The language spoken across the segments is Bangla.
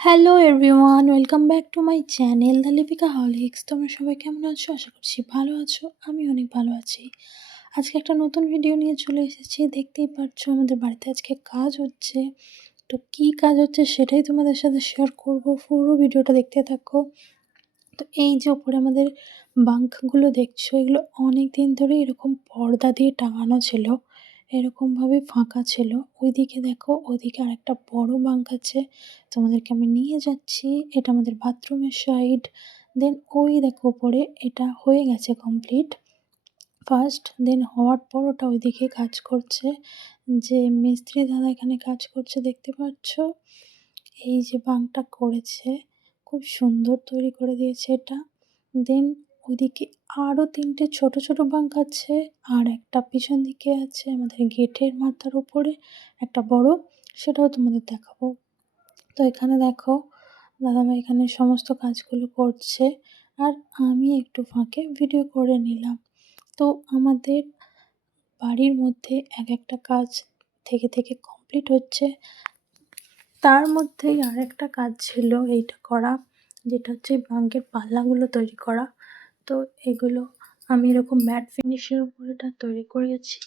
Hello everyone welcome back to my channel the Lipika holics তোমরা সবাই কেমন আছো? আশা করছি ভালো আছো, আমি অনেক ভালো আছি। আজকে একটা নতুন ভিডিও নিয়ে চলে এসেছি। দেখতেই পাচ্ছ আমাদের বাড়িতে আজকে কাজ হচ্ছে। তো কি কাজ হচ্ছে সেটাই তোমাদের সাথে শেয়ার করব। পুরো ভিডিওটা দেখতে থাকো। তো এই যে ওপরে আমাদের বাঙ্কগুলো দেখছ, এগুলো অনেক দিন ধরে এরকম পর্দা দিয়ে টাঙানো ছিল। এরকমভাবে ফাঁকা ছিল। ওইদিকে দেখো, ওইদিকে আরেকটা বড় বাঙ্ক আছে। তোমাদেরকে আমি নিয়ে যাচ্ছি। এটা আমাদের বাথরুমের সাইড। দেন ওই দেখো ওপরে, এটা হয়ে গেছে কমপ্লিট ফার্স্ট দেন হওয়ার পর ওটা ওইদিকে কাজ করছে। যে মিস্ত্রি দাদা এখানে কাজ করছে, দেখতে পাচ্ছ? এই যে বাঙ্কটা করেছে, খুব সুন্দর তৈরি করে দিয়েছে এটা। দেন ওইদিকে আরও তিনটে ছোট ছোট বাঙ্ক আছে আর একটা পিছন দিকে আছে আমাদের গেটের মাথার উপরে একটা বড়, সেটাও তোমাদের দেখাবো। তো এখানে দেখো, দাদাভাই এখানে সমস্ত কাজগুলো করছে আর আমি একটু ফাঁকে ভিডিও করে নিলাম। তো আমাদের বাড়ির মধ্যে এক একটা কাজ থেকে থেকে কমপ্লিট হচ্ছে। তার মধ্যেই আর একটা কাজ ছিল এইটা করা, যেটা হচ্ছে বাঙ্কের পাল্লাগুলো তৈরি করা। তো এগুলো আমি এরকম ম্যাট ফিনিশের উপর এটা তৈরি করেছি।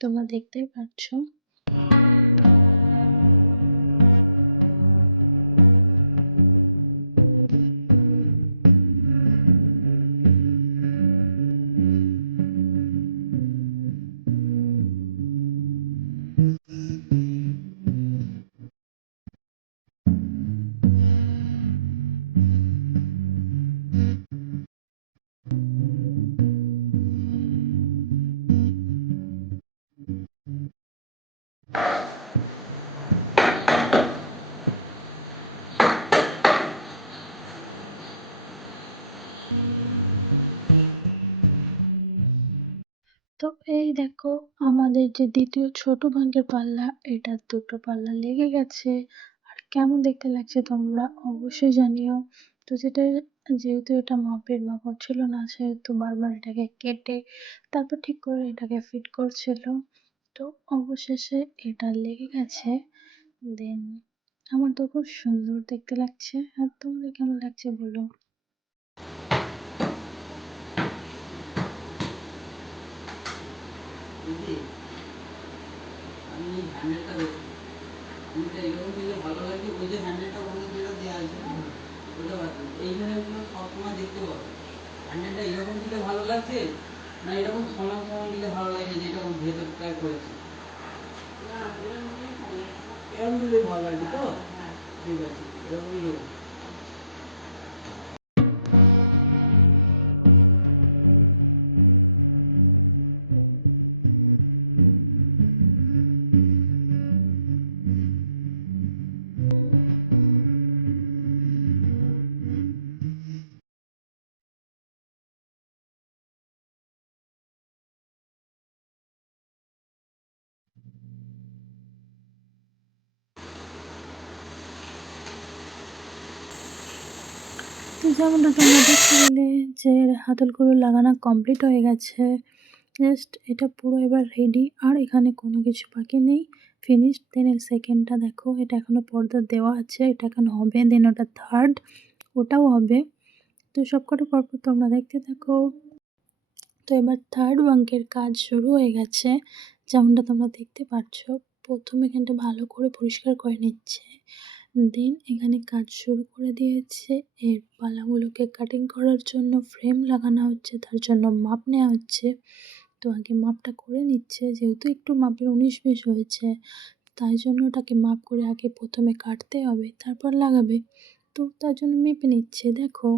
তোমরা দেখতেই পাচ্ছ। এই দেখো, আমাদের যে দ্বিতীয় ছোট ভাঙ্গের পাল্লা, এটার দুটো পাল্লা লেগে গেছে। আর কেমন দেখতে লাগছে তোমরা অবশ্যই জানিও। তো যেটা, যেহেতু এটা মাপের মাপ হচ্ছিল না, সেহেতু বারবার এটাকে কেটে তারপর ঠিক করে এটাকে ফিট করছিল। তো অবশেষে এটা লেগে গেছে। দেন আমার তো খুব সুন্দর দেখতে লাগছে। আর তোমাদের কেমন লাগছে বলো দিদি আমি হ্যান্ডেলটা দেখি হ্যান্ডেলটা এরকম দিলে ভালো লাগে ওই যে হ্যান্ডেলটা অন্য যেটা দেওয়া আছে ওটা বাদ দিন এইখানে ওগুলো সবসময় দেখতে পাবো হ্যান্ডেলটা এরকম দিলে ভালো লাগছে না এরকম সমান সমান দিলে ভালো লাগছে যেটা ভেতরটায় করেছে? এরকম দিলে ভালো লাগছে তো? ঠিক আছে এরকমই তো যেমনটা তোমরা দেখতে পেলে যে হাতলগুলো লাগানো কমপ্লিট হয়ে গেছে। জাস্ট এটা পুরো এবার রেডি আর এখানে কোনো কিছু বাকি নেই। ফিনিশড দেন এর সেকেন্ডটা দেখো, এটা এখনও পর্দা দেওয়া আছে, এটা এখন হবে দেন ওটা থার্ড ওটাও হবে। তো সব কটা পরপর তোমরা দেখতে থাকো। তো এবার থার্ড বাঙ্কের কাজ শুরু হয়ে গেছে। যেমনটা তোমরা দেখতে পাচ্ছ প্রথম এখানটা ভালো করে পরিষ্কার করে নিচ্ছে। দেন এখানে কাজ শুরু করে দিয়েছে। এর পালাগুলোকে কাটিং করার জন্য ফ্রেম লাগানো হচ্ছে, তার জন্য মাপ নেওয়া হচ্ছে। তো আগে মাপটা করে নিচ্ছে, যেহেতু একটু মাপের উনিশ বিশ হয়েছে, তাই জন্য ওটাকে মাপ করে আগে প্রথমে কাটতে হবে, তারপর লাগাবে। তো তার জন্য মেপে নিচ্ছে, দেখো।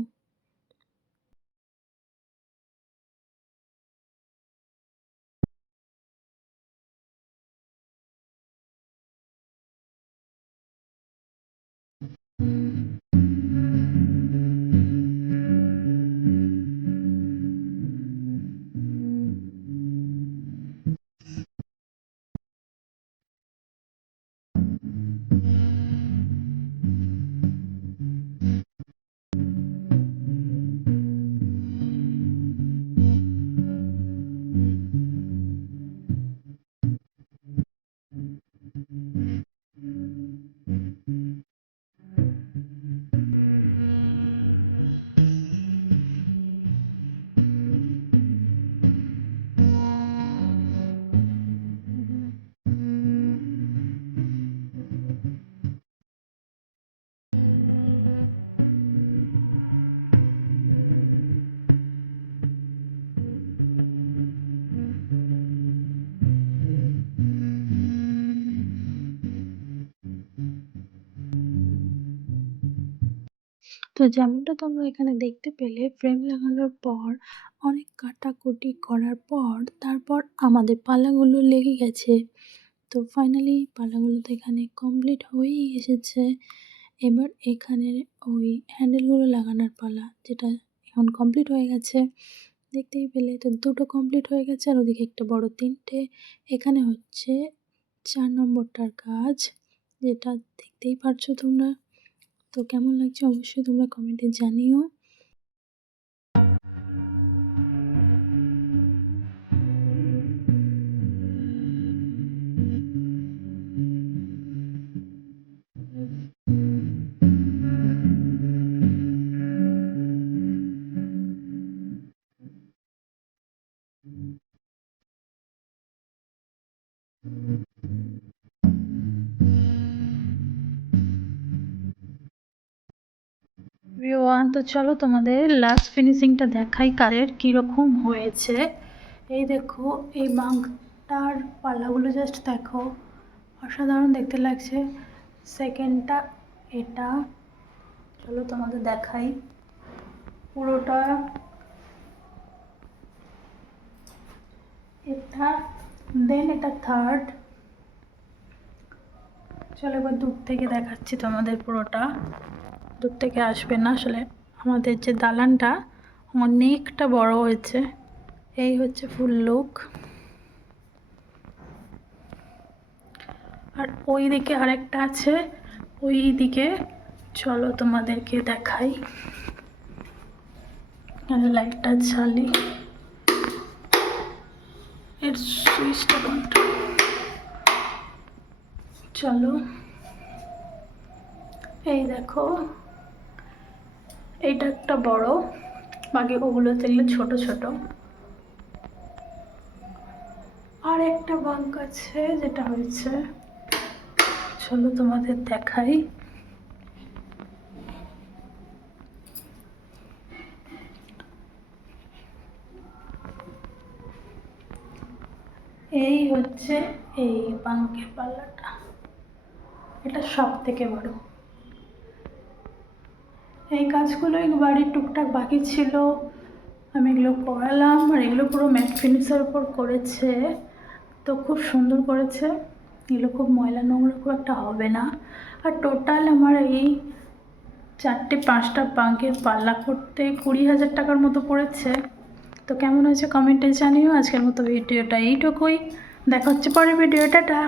তো যেমনটা তোমরা এখানে দেখতে পেলে ফ্রেম লাগানোর পর, অনেক কাটাকুটি করার পর, তারপর আমাদের পালাগুলো লেগে গেছে। তো ফাইনালি পালাগুলো তো এখানে কমপ্লিট হয়েই এসেছে। এবার এখানে ওই হ্যান্ডেলগুলো লাগানোর পালা, যেটা এখন কমপ্লিট হয়ে গেছে। দেখতেই পেলে, তো দুটো কমপ্লিট হয়ে গেছে আর ওদিকে একটা বড় তিনটে। এখানে হচ্ছে চার নম্বরটার কাজ, যেটা দেখতেই পারছ তোমরা। তো কেমন লাগছে অবশ্যই তোমরা কমেন্টে জানিও। ওয়ান তো চলো তোমাদের লাস্ট ফিনিশিংটা দেখাই কারের কীরকম হয়েছে। এই দেখো, এই বাঙ্কটার পাল্লাগুলো জাস্ট দেখো। অসাধারণ দেখতে লাগছে। সেকেন্ডটা এটা। চলো তোমাদের দেখাই। পুরোটা। এটা দেন এটা থার্ড চলো এবার দূর থেকে দেখাচ্ছি তোমাদের পুরোটা। দূর থেকে আসবে না আসলে। আমাদের যে দালানটা অনেকটা বড় হয়েছে। এই হচ্ছে ফুল লুক। আর ওই দিকে আরেকটা আছে। ওই দিকে চলো তোমাদেরকে দেখাই। লাইটটা জ্বালি। এর সুইচটা কোনটা চলো। এই দেখো। এইটা একটা বড়, বাকি ওগুলো দেখলে ছোট ছোট। আর একটা বাঙ্ক আছে যেটা হয়েছে, চলো তোমাদের দেখাই। এই হচ্ছে এই বাঙ্কের পাল্লাটা। এটা সব থেকে বড়। এই কাজগুলোই বাড়ির টুকটাক বাকি ছিল। আমি এগুলো করালাম আর এগুলো পুরো ম্যাট ফিনিশের উপর করেছে। তো খুব সুন্দর করেছে। এগুলো খুব ময়লা নোংরা খুব একটা হবে না। আর টোটাল আমার এই চারটে পাঁচটা বাঙ্কের পাল্লা করতে কুড়ি হাজার টাকার মতো পড়েছে। তো কেমন হয়েছে কমেন্টে জানিও। আজকের মতো ভিডিওটা এইটুকুই। দেখা হচ্ছে পরের ভিডিওটা